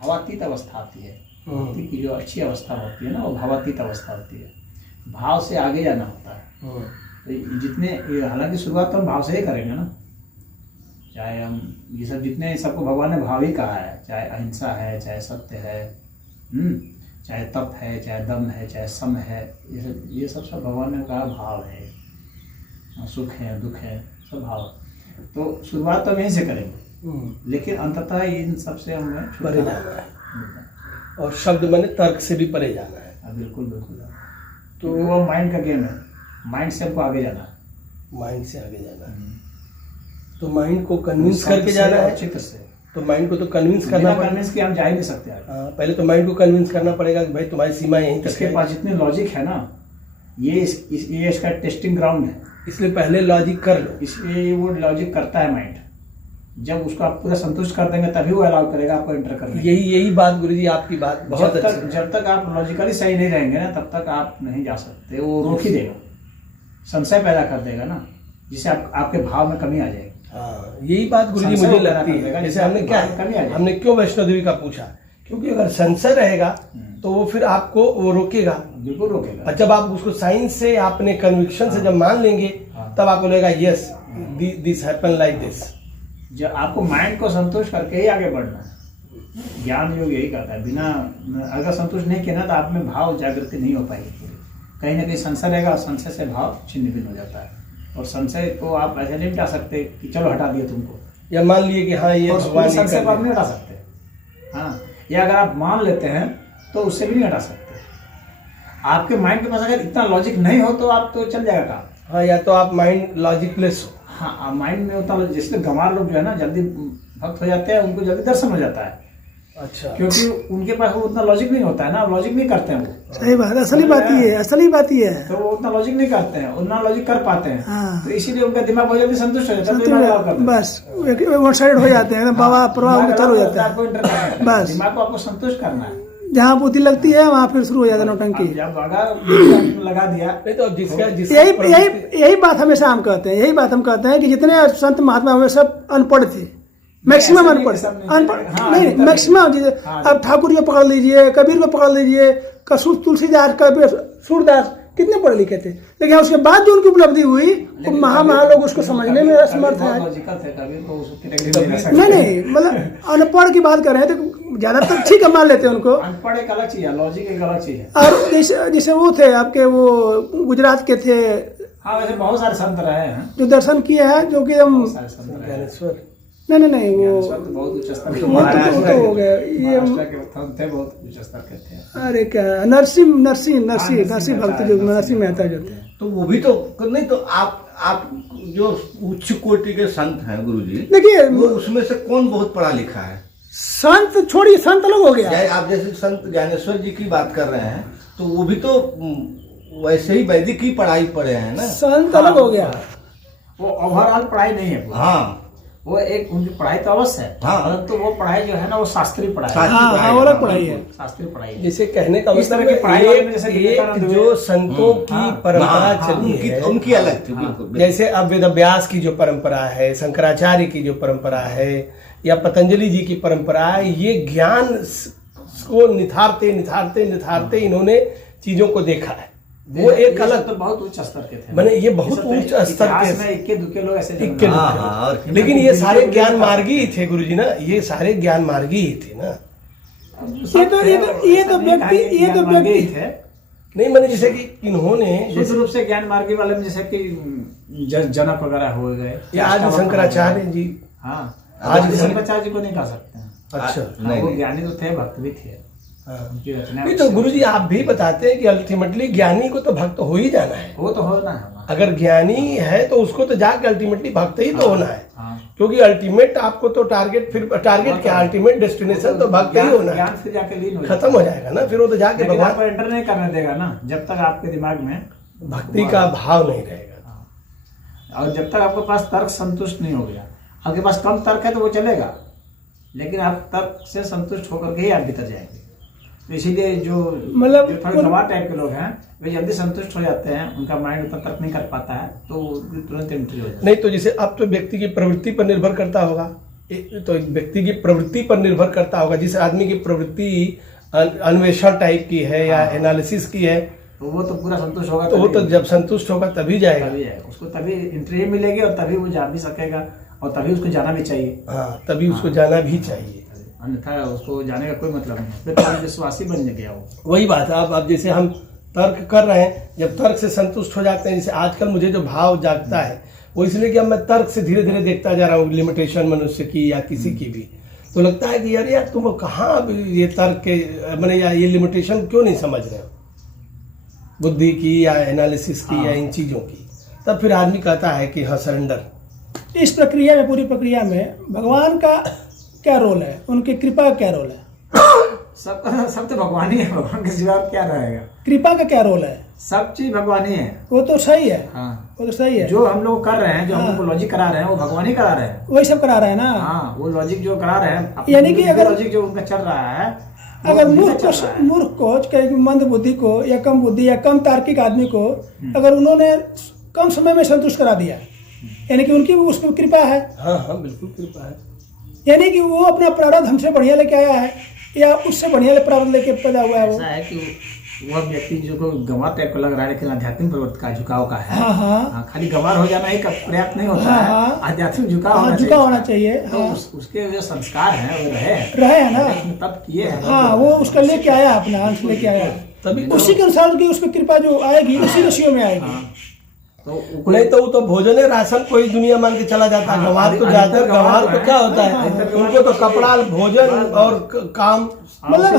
भावातीत अवस्था आती है। भक्ति की जो अच्छी अवस्था होती है ना, वो भावातीत अवस्था होती है। भाव से आगे जाना होता है। तो जितने, हालांकि शुरुआत तो हम भाव से ही करेंगे ना, चाहे हम ये सब जितने, सबको भगवान ने भाव ही कहा है। चाहे अहिंसा है, चाहे सत्य है, चाहे तप है, चाहे दम है, चाहे सम है, ये सब भगवान ने कहा भाव है। सुख है, दुख है, सब भाव। तो शुरुआत तो हम यहीं से करेंगे, लेकिन अंततः इन सबसे हमें परे जाना है, और शब्द माने तर्क से भी परे जाना है। बिल्कुल बिल्कुल। तो वो माइंड का गेम है, माइंड से हमको आगे जाना है। माइंड से आगे जाना है, तो माइंड को कन्विंस करके जाना है। चित्त से। तो माइंड को तो कन्विंस करना पड़ेगा। कन्विंस के हम जा ही नहीं सकते। हाँ, पहले तो माइंड को कन्विंस करना पड़ेगा कि भाई तुम्हारी सीमा यहीं तक है। इसके पास जितने लॉजिक है ना, ये इसका टेस्टिंग ग्राउंड है। इसलिए पहले लॉजिक कर लो। इसलिए वो लॉजिक करता है माइंड। जब उसको आप पूरा संतुष्ट कर देंगे तभी वो अलाउ करेगा आपको एंटर करने। यही बात गुरुजी, आपकी बात बहुत अच्छी। जब तक आप लॉजिकली सही नहीं रहेंगे ना, तब तक आप नहीं जा सकते। वो रोक ही देगा, संशय पैदा कर देगा ना, जिससे आपके भाव में कमी आ जाएगी। हाँ, यही बात गुरुजी मुझे लगती है। जैसे हमने क्या है, हमने क्यों वैष्णो देवी का पूछा, क्योंकि अगर संशय रहेगा तो वो फिर आपको वो रोकेगा। बिल्कुल रोकेगा। और जब आप उसको साइंस से, आपने कन्विक्शन से जब मान लेंगे, तब आपको लगेगा yes this happen like this. जब आपको माइंड को संतुष्ट करके ही आगे बढ़ना है। ज्ञान योग यही करता है। बिना, अगर संतुष्ट नहीं किया ना, तो आप में भाव जागृति नहीं हो पाएगी पूरी। कहीं ना कहीं संशय रहेगा, और संशय से भाव छिन्न भिन्न हो जाता है। और संशय को आप ऐसे नहीं हटा सकते कि चलो हटा दिया तुमको, या मान लिए कि हाँ ये संशय को आप नहीं हटा सकते। हाँ, या अगर आप मान लेते हैं तो उससे भी नहीं हटा सकते। आपके माइंड के पास अगर इतना लॉजिक नहीं हो तो आप तो चल जाएगा काम। हाँ, या तो आप माइंड लॉजिकलेस हो। हाँ, माइंड में उतना, जिसके गंवार लोग जो है ना, जल्दी भक्त हो जाते हैं, उनको जल्दी दर्शन हो जाता है। अच्छा, क्योंकि उनके पास वो उतना लॉजिक नहीं होता है ना, लॉजिक नहीं करते हैं वो। सही बात, असली बात ही है, असली बात ही है। तो वो उतना लॉजिक नहीं करते हैं, उतना लॉजिक कर पाते हैं। हाँ। तो इसीलिए उनका दिमाग बहुत जल्दी संतुष्ट हो जाता है। बस वन साइड हो जाते हैं, बाबा प्रभाव में चालू हो जाता है। बस दिमाग को आपको संतुष्ट करना है। जहाँ बुद्धि लगती है वहाँ फिर शुरू हो जाता है नौटंकी। जब लगा दिया नहीं तो यही बात हमेशा हम कहते हैं, यही बात हम कहते हैं कि जितने संत महात्मा हुए सब अनपढ़ थे, मैक्सिमम अनपढ़ नहीं, मैक्सिमम। अब ठाकुर को पकड़ लीजिए, कबीर को पकड़ लीजिए, तुलसीदास, कबीर, सूरदास, कितने पढ़े लिखे थे, लेकिन उसके बाद जो उनकी उपलब्धि हुई, तो लोग उसको समझने में असमर्थ है। नहीं, मतलब अनपढ़ की बात कर रहे हैं तो ज्यादातर ठीक है, मान लेते हैं उनको। अनपढ़ एक अलग चीज है, लॉजिक एक अलग चीज है। और जैसे वो थे आपके, वो गुजरात के थे। हाँ, वैसे बहुत सारे संत रहे हैं जो दर्शन किए हैं, जो कि हम ज्ञानेश्वर, नहीं वो बहुत उच्च स्तर के, तो हो गए ये थे, बहुत उच्च स्तर के थे। अरे क्या, नरसिंह भक्त जो नरसिंह मेहता जो थे, तो वो भी तो नहीं। तो आप जो उच्च कोटि के संत हैं गुरुजी, देखिए वो उसमें से कौन बहुत पढ़ा लिखा है? संत छोड़िए, संत अलग हो गया। आप जैसे संत ज्ञानेश्वर जी की बात कर रहे हैं, तो वो भी तो वैसे ही वैदिक की पढ़ाई पढ़े हैं ना। संत अलग हो गया, वो ओवरऑल पढ़ाई नहीं है। हाँ, वो एक उनकी पढ़ाई तो अवश्य है, परंतु वो पढ़ाई जो है ना, वो शास्त्रीय पढ़ाई है। अलग पढ़ाई है, शास्त्रीय पढ़ाई है। जिसे कहने का इस तरह मतलब की पढ़ाई एक जो संतों की परंपरा चली है, उनकी अलग थी बिल्कुल। जैसे अब वेदव्यास की जो परंपरा है, शंकराचार्य की जो परंपरा है, या पतंजलि जी की परंपरा है, ये ज्ञान को निथारते इन्होंने चीजों को देखा है। वो एक अलग, तो बहुत उच्च स्तर के थे। मैंने ये बहुत उच्च स्तर के इक्के दुक्के लोग ऐसे, लेकिन ये सारे ज्ञान मार्गी ही थे गुरुजी ना, ये सारे ज्ञान मार्गी ही थे ना। ये तो व्यक्ति थे। नहीं, मैंने जैसे कि इन्होंने शुद्ध रूप से ज्ञान मार्गी वाले में, जैसे कि जनक वगैरह हो गए, या आज शंकराचार्य जी। हाँ, आज शंकराचार्य जी को नहीं कह सकते हैं। अच्छा, वो ज्ञानी तो थे, भक्त भी थे। नहीं तो गुरुजी आप भी बताते हैं कि अल्टीमेटली ज्ञानी को तो भक्त हो ही जाना है। वो तो होना है। अगर ज्ञानी है तो उसको तो जाके अल्टीमेटली भक्त ही तो होना है। क्योंकि अल्टीमेट आपको तो टारगेट क्या, अल्टीमेट डेस्टिनेशन तो भक्त ही होना है। फिर जाके लीन खत्म हो जाएगा ना, फिर वो तो जाके भगवान को एंटर नहीं करने देगा ना, जब तक आपके दिमाग में भक्ति का भाव नहीं रहेगा। और जब तक आपके पास तर्क संतुष्ट नहीं हो गया। आपके पास कम तर्क है तो वो चलेगा, लेकिन आप तर्क से संतुष्ट होकर के ही आप भीतर जाएंगे। तो इसीलिए जो थोड़े गवार टाइप के लोग हैं, वे जल्दी संतुष्ट हो जाते हैं, उनका माइंड उतना तर्क नहीं कर पाता है, तो तुरंत एंट्री हो जाती है। नहीं तो जैसे अब तो व्यक्ति की प्रवृत्ति पर निर्भर करता होगा तो एक व्यक्ति की प्रवृत्ति पर निर्भर करता होगा। जिस आदमी की प्रवृत्ति अन्वेषण टाइप की है या एनालिसिस की है, तो वो तो पूरा संतुष्ट होगा, तो वो तो जब संतुष्ट होगा तभी जाएगा। तभी है उसको, तभी एंट्री मिलेगी और तभी वो जा भी सकेगा और तभी उसको जाना भी चाहिए। हाँ, तभी उसको जाना भी चाहिए, अन्यथा उसको जाने का कोई मतलब नहीं, फिर तो विश्वासी बन गया वो। वही बात है। अब जैसे हम तर्क कर रहे हैं, जब तर्क से संतुष्ट हो जाते हैं, जैसे आजकल मुझे जो भाव जागता है वो इसलिए कि अब मैं तर्क से धीरे धीरे देखता जा रहा हूँ लिमिटेशन मनुष्य की या किसी की भी, तो लगता है कि यार तुम कहाँ ये तर्क के मैंने या ये लिमिटेशन क्यों नहीं समझ रहे हो, बुद्धि की या एनालिसिस की या इन चीज़ों की। तब फिर आदमी कहता है कि हाँ सरेंडर। इस प्रक्रिया में, पूरी प्रक्रिया में भगवान का क्या रोल है, उनकी कृपा का क्या रोल है? सब तो भगवान ही है, भगवान के सिवा क्या रहेगा। कृपा का क्या रोल है? सब चीज भगवान ही है। वो तो सही है, हाँ, वो तो सही है। जो हम लोग कर रहे हैं, जो हम लोग को लॉजिक करा रहे हैं, वो भगवान ही करा रहे हैं। वही सब करा रहे हैं ना। हाँ, वो लॉजिक जो करा रहे हैं, यानी कि अगर लॉजिक जो उनका चल रहा है, अगर मूर्ख को कहीं मंद बुद्धि को या कम बुद्धि या कम तार्किक आदमी को अगर उन्होंने कम समय में संतुष्ट करा दिया, यानी कि उनकी उस पर कृपा है। हाँ हाँ, बिल्कुल कृपा है। यानी कि वो अपना प्रारब्ध हमसे बढ़िया लेके आया है या उससे बढ़िया प्रारब्ध लेके पैदा हुआ है। वो ऐसा है कि वह व्यक्ति जो को गंवार टाइप का लग रहा है, लेकिन आध्यात्मिक प्रवृत्ति का झुकाव का है। हाँ हाँ, खाली गंवार हो जाना ही पर्याप्त नहीं होता हाँ, है, हाँ, आध्यात्मिक झुकाव होना चाहिए। तो हाँ, उसके जो संस्कार हैं वो रहे है ना, तब किए हैं। हाँ, वो उसका लेके आया, अपना अंश लेके आया, तभी उसी के अनुसार की उस पर कृपा जो आएगी उसी रशियों में आएगी। तो नहीं तो वो तो भोजन राशन कोई दुनिया मान के चला जाता है। गंवार तो ज्यादातर गंवार तो क्या होता है, उनको तो कपड़ा, भोजन और काम, मतलब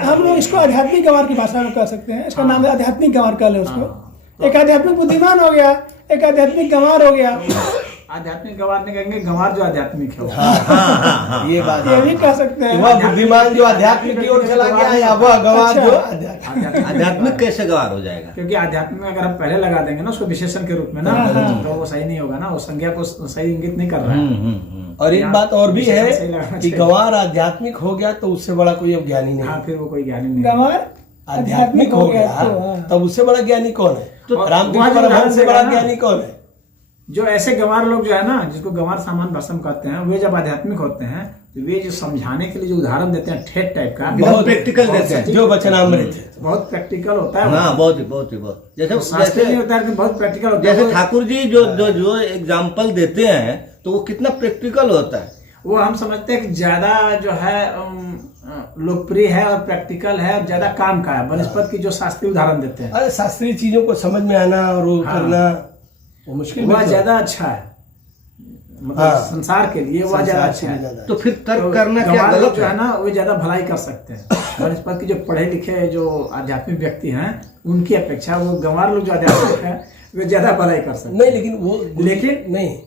हम लोग इसको आध्यात्मिक गंवार की भाषा में कह सकते हैं। इसका नाम है आध्यात्मिक गंवार कह लें उसको। एक आध्यात्मिक बुद्धिमान हो गया, एक आध्यात्मिक गंवार हो गया। आध्यात्मिक गंवार नहीं कहेंगे, गंवार जो आध्यात्मिक है। ये बात ये भी कह सकते हैं। वह बुद्धिमान जो आध्यात्मिक की ओर चला गया या वह गंवार जो आध्यात्मिक कैसे गंवार हो जाएगा? क्योंकि आध्यात्मिक में अगर हम पहले लगा देंगे ना उसको विशेषण के रूप में ना, तो वो सही नहीं होगा ना, वो संज्ञा को सही इंगित नहीं कर रहा है। और एक बात और भी है कि गंवार आध्यात्मिक हो गया तो उससे बड़ा कोई अब ज्ञानी नहीं। हाँ, फिर वो कोई ज्ञानी नहीं। गंवार आध्यात्मिक हो गया तब उससे बड़ा ज्ञानी कौन है? तो रामकृष्ण परमहंस से बड़ा ज्ञानी कौन है? जो ऐसे गंवार लोग जो है ना, जिसको गंवार सामान भाषा में कहते हैं, वे जब आध्यात्मिक होते हैं तो वे जो समझाने के लिए जो उदाहरण देते हैं ठेठ टाइप का, बहुत प्रैक्टिकल देते हैं, जो वचनामृत है, बहुत प्रैक्टिकल होता है। हाँ, बहुत जैसे नहीं होता है कि बहुत प्रैक्टिकल होता है। जैसे ठाकुर जी जो एग्जाम्पल देते हैं तो वो कितना प्रैक्टिकल होता है। वो हम समझते हैं कि ज्यादा जो है लोकप्रिय है और प्रैक्टिकल है, ज्यादा काम का है, वनस्पति की जो शास्त्रीय उदाहरण देते हैं। अरे शास्त्रीय चीजों को समझ में आना और वो करना वो मुश्किल, वह ज्यादा अच्छा है, मतलब संसार के लिए वह ज्यादा अच्छा है। तो फिर तर्क करना क्या गलत जो है ना, वो ज्यादा भलाई कर सकते हैं। वनस्पति के जो पढ़े लिखे जो आध्यात्मिक व्यक्ति हैं उनकी अपेक्षा वो गंवार लोग जो आध्यात्मिक है वे ज्यादा भलाई कर सकते हैं। नहीं, लेकिन वो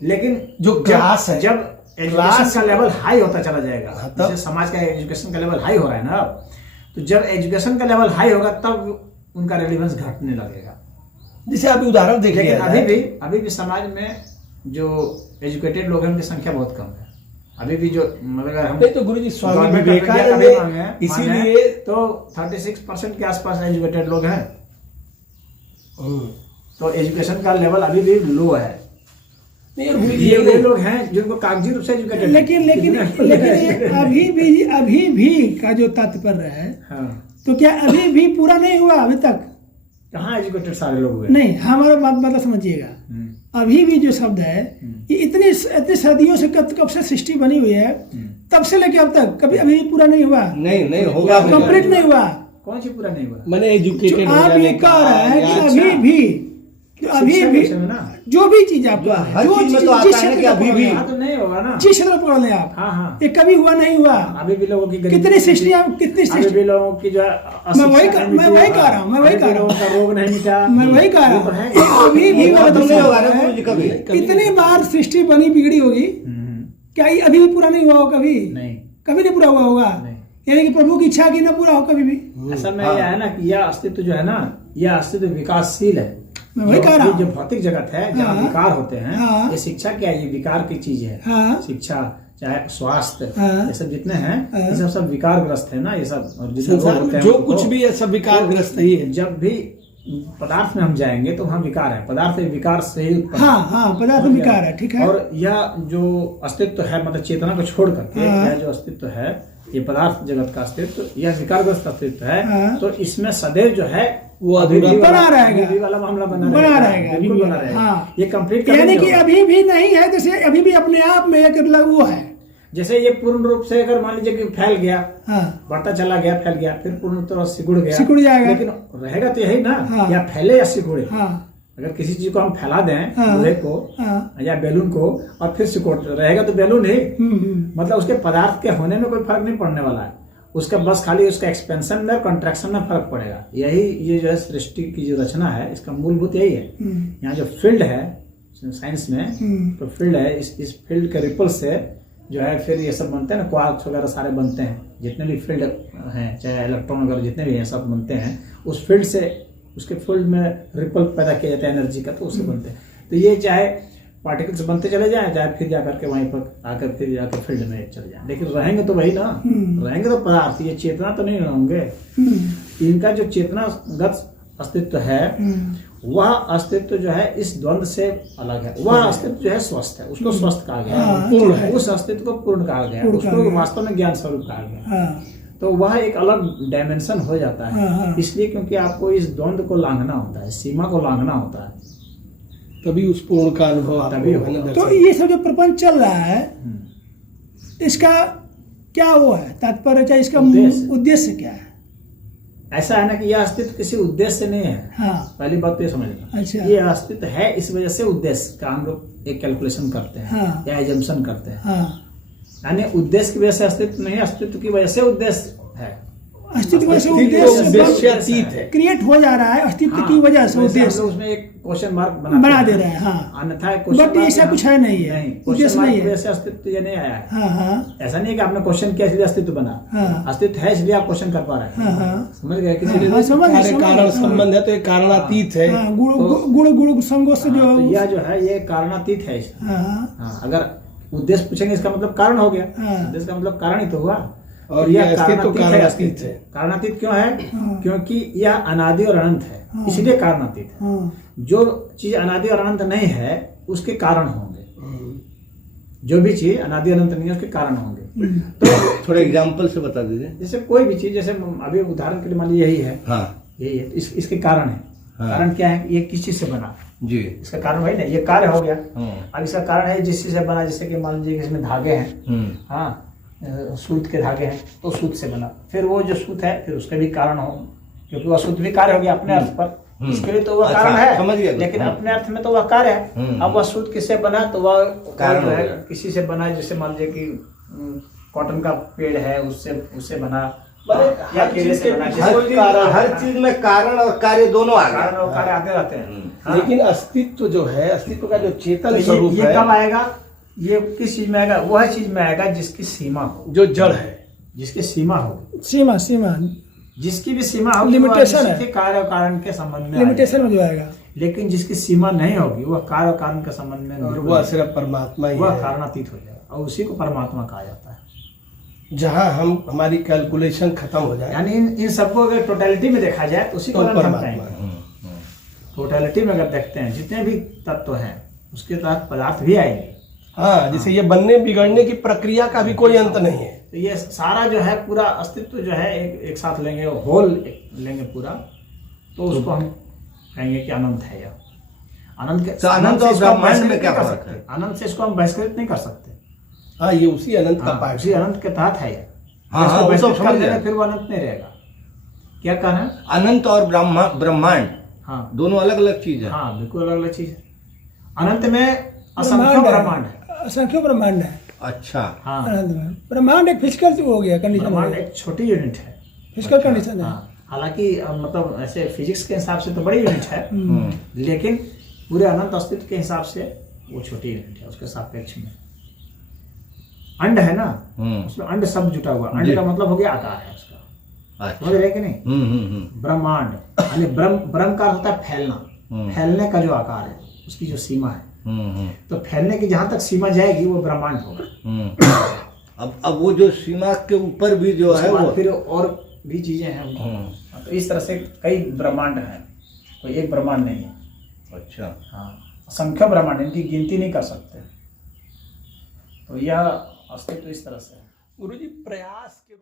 लेकिन जो क्लास है, जब एजुकेशन का लेवल हाई होता चला जाएगा, तब जैसे समाज का एजुकेशन का लेवल हाई हो रहा है ना, तो जब एजुकेशन का लेवल हाई होगा तब उनका रेलिवेंस घटने लगेगा। जैसे अभी उदाहरण देखिए, लेकिन अभी भी समाज में जो एजुकेटेड लोग हैं उनकी संख्या बहुत कम है अभी भी। जो मतलब हम नहीं तो गुरुजी स्वामी विवेकानंद ने इसीलिए तो 36% के आसपास एजुकेटेड लोग हैं। तो एजुकेशन का लेवल अभी भी लो है। ये लोग हैं जिनको कागजी रूप से एजुकेटेड, लेकिन अभी भी का जो तात्पर्य है, तो क्या अभी भी पूरा नहीं हुआ? अभी तक कहाँ एजुकेटेड सारे लोग हुए? नहीं, हमारा बात मतलब समझिएगा, अभी भी जो शब्द है ये इतनी सदियों से कब से सृष्टि बनी हुई है, तब से लेके अब तक कभी अभी पूरा नहीं हुआ। नहीं होगा, कंप्लीट नहीं हुआ। कौन सी पूरा नहीं हुआ? मैंने एजुकेटेड आप ये कह रहे हैं कि अभी भी जो भी चीज आपका है, जो चीज जिस क्षेत्र अभी भी तो नहीं होगा ना, जिस क्षेत्र पकड़ लें आप, ये कभी हुआ नहीं हुआ। अभी भी लोगों की कितनी सृष्टियां, अभी भी लोगों की जो मैं वही कह रहा हूँ रोग नहीं मिटा, मैं वही कह रहा हूँ अभी भी इतनी बार सृष्टि बनी बिगड़ी होगी, क्या ये अभी भी पूरा नहीं हुआ हो? कभी नहीं पूरा हुआ होगा। यानी कि प्रभु की इच्छा की ना पूरा हो कभी भी। असल में यह है ना कि यह अस्तित्व जो है ना, यह अस्तित्व विकासशील है। मैं वही कह रहा हूँ, जो भौतिक जगत है जहाँ विकार होते हैं, ये शिक्षा क्या है? ये विकार की चीज है। शिक्षा चाहे स्वास्थ्य, ये सब जितने हैं ये सब विकारग्रस्त है ना, ये सब। और जितने होते हैं जो कुछ भी है सब विकारग्रस्त ही है। जब भी पदार्थ में हम जाएंगे तो वहाँ विकार है, पदार्थ विकार से ही उत्पन्न हाँ हाँ, पदार्थ में विकार है, ठीक है। और यह जो अस्तित्व है, मतलब चेतना को छोड़ करके यह जो अस्तित्व है, ये पदार्थ जगत का अस्तित्व, यह विकारग्रस्त अस्तित्व है, तो इसमें सदैव जो है वो बना रहेगा, अभी वाला मामला बना रहेगा, बिल्कुल बना रहेगा। हाँ। ये कंप्लीट यानी कि अभी भी नहीं है, जैसे अभी भी अपने आप में एक वो है, जैसे ये पूर्ण रूप से अगर मान लीजिए कि फैल गया, हाँ, बढ़ता चला गया, फैल गया, फिर पूर्ण तरह सिकुड़ गया, सिकुड़ जाएगा, लेकिन रहेगा तो यही ना, हाँ, या फैले या सिकुड़े। हाँ, अगर किसी चीज को हम फैला दें, हाँ, लोहे को, हाँ, या बैलून को, और फिर सिकुड़ रहेगा तो बैलून ही, मतलब उसके पदार्थ के होने में कोई फर्क नहीं पड़ने वाला है, उसका बस खाली उसका एक्सपेंशन में और कंट्रैक्शन में फर्क पड़ेगा। यही ये जो है सृष्टि की जो रचना है, इसका मूलभूत यही है। यहाँ जो फील्ड है साइंस में, तो फील्ड है, इस फील्ड के रिपल से जो है फिर ये सब बनते हैं ना, क्वार्क्स वगैरह सारे बनते हैं, जितने भी फील्ड हैं, चाहे इलेक्ट्रॉन वगैरह जितने भी हैं, सब बनते हैं उस फील्ड से, उसके फील्ड में रिपल पैदा किया जाता है एनर्जी का, तो उससे बनते हैं। तो ये चाहे पार्टिकल्स बनते चले जाएं, चाहे फिर जाकर के वहीं पर आकर फिर जाकर फील्ड में चले जाएं, लेकिन रहेंगे तो वही ना, रहेंगे तो पदार्थ, ये चेतना तो नहीं होंगे। इनका जो चेतनागत अस्तित्व है, वह अस्तित्व जो है इस द्वंद से अलग है। वह अस्तित्व जो है स्वस्थ है, उसको स्वस्थ कहा गया है, पूर्ण है, उस अस्तित्व को पूर्ण कहा गया है, उसको वास्तव में ज्ञान स्वरूप कहा गया है। तो वह एक अलग डायमेंशन हो जाता है, इसलिए क्योंकि आपको इस द्वंद को लांघना होता है, सीमा को लांघना होता है, तभी उस पूर्ण का अनुभव तभी होगा। तो ये सब जो प्रपंच चल रहा है, इसका क्या वो है तात्पर्य, क्या इसका उद्देश्य क्या है? ऐसा है ना कि यह अस्तित्व किसी उद्देश्य से नहीं है। हाँ। पहली बात तो ये समझना। अच्छा। ये अस्तित्व है इस वजह से उद्देश्य का हम लोग एक कैलकुलेशन करते हैं, हाँ। या एजम्पशन करते हैं। हाँ। यानी उद्देश्य की वजह से अस्तित्व नहीं, अस्तित्व की वजह से उद्देश्य है। अस्तित्व से उद्देश्य है, क्रिएट हो जा रहा है, अस्तित्व की वजह से उद्देश्य, उसमें एक क्वेश्चन मार्क बना दे रहे हैं। हाँ। अन्यथा बट ऐसा कुछ है नहीं है, उद्देश्य नहीं है, वैसे अस्तित्व ये नहीं आया है। हाँ हाँ। ऐसा नहीं है कि आपने क्वेश्चन किया इसलिए अस्तित्व बना। हाँ। अस्तित्व है इसलिए आप क्वेश्चन कर पा रहे हैं। हाँ हाँ। समझ गए कि कारण संबंध है, तो ये कारणातीत है। गुण संगों से जो यह जो है ये कारणातीत है। हाँ। अगर उद्देश्य पूछेंगे इसका मतलब कारण हो गया, हाँ। उद्देश्य का मतलब कारण ही तो हुआ। और यह कारणातीत है। कारणातीत क्यों है? क्योंकि यह अनादि और अनंत है, इसलिए कारणातीत है। जो चीज अनादि और अनंत नहीं है उसके कारण होंगे, जो भी चीज अनादि अनंत नहीं है उसके कारण होंगे। तो थोड़ा एग्जांपल से बता दीजिए। जैसे कोई भी चीज, जैसे अभी उदाहरण के लिए मान लीजिए यही है, हाँ, यही है, इसके कारण है। हाँ। कारण क्या है? ये किस चीज से बना जी, इसका कारण वही ना, ये कार्य हो गया। अब इसका कारण है जिस चीज से बना, जैसे कि मान लीजिए इसमें धागे हैं, हाँ, सूत के धागे हैं, तो सूत से बना। फिर वो जो सूत है फिर उसके भी कारण हो, क्योंकि वह सूत भी कार्य हो गया अपने अर्थ पर, इसके लिए तो वह अच्छा, कारण है, समझ गया। लेकिन अपने अर्थ में तो वह कार्य है। अब वह सूत किससे बना, तो वह कारण है हो। किसी से बना, जैसे मान लीजिए कि कॉटन का पेड़ है, उससे बना, या केले से बना। हर चीज में कारण और कार्य दोनों आ कारण गए। और कार्य आते रहते हैं। हाँ। लेकिन अस्तित्व जो है, अस्तित्व का जो चेतन तो स्वरूप ये है, कब आएगा? ये किस चीज में आएगा? वह चीज में आएगा जिसकी सीमा हो, जो जड़ है, जिसकी सीमा हो, सीमा जिसकी भी सीमा हो, लिमिटेशन है, कार्य और कारण के संबंध में लिमिटेशन में जो आएगा। लेकिन जिसकी सीमा नहीं होगी वह कार्य और कारण के संबंध में नहीं वह सिर्फ परमात्मा ही वह है। कारणातीत हो जाएगा, और उसी को परमात्मा कहा जाता है। जहाँ हमारी कैलकुलेशन खत्म हो जाए, यानी इन सबको अगर टोटलिटी में देखा जाए उसी को तो अनंत हम परमात्मा कहेंगे। टोटलिटी में अगर देखते हैं जितने भी तत्व हैं उसके तहत पदार्थ भी आएंगे। हाँ, जैसे ये बनने बिगड़ने की प्रक्रिया का भी कोई अंत नहीं है। तो ये सारा जो है पूरा अस्तित्व जो है एक साथ लेंगे, होल लेंगे पूरा, तो उसको हम कहेंगे कि अनंत है। यह अनंत के तो अनंत और ब्रह्मांड में क्या फर्क है? अनंत से इसको हम बहिष्कृत नहीं कर सकते। हाँ, ये उसी अनंत का पार्ट उसी अनंत के तहत है ये। हाँ, इसको वो तो बहिष्कृत समझ कर देंगे गया। फिर वो अनंत नहीं रहेगा। क्या कहना है? अनंत और ब्रह्मांड हाँ दोनों अलग अलग चीज है। हाँ, बिल्कुल अलग अलग चीज है। अनंत में असंख्य ब्रह्मांड है। असंख्य ब्रह्मांड है। अच्छा, हाँ, अनंत में ब्रह्मांड एक फिजिकल हो गया, कंडीशन ब्रह्मांड एक छोटी यूनिट है, फिजिकल कंडीशन है। हाँ, हालांकि मतलब ऐसे फिजिक्स के हिसाब से तो बड़ी यूनिट है, लेकिन पूरे अनंत अस्तित्व के हिसाब से वो छोटी यूनिट है उसके सापेक्ष में। अंड है ना, उसमें अंड शब्द जुटा हुआ, अंड का मतलब हो गया आकार है उसका। अच्छा। समझ रहे कि नहीं? ब्रह्मांड यानी ब्रह्म का होता है फैलना, फैलने का जो आकार है उसकी जो सीमा है, तो फैलने की जहां तक सीमा जाएगी वो ब्रह्मांड होगा। अब वो जो सीमा के ऊपर भी जो है वो फिर और भी चीजें हैं। तो इस तरह से कई ब्रह्मांड हैं, कोई एक ब्रह्मांड नहीं है। अच्छा। हाँ, असंख्य ब्रह्मांड, इनकी गिनती नहीं कर सकते। तो यह अस्तित्व इस तरह से है। गुरुजी प्रयास के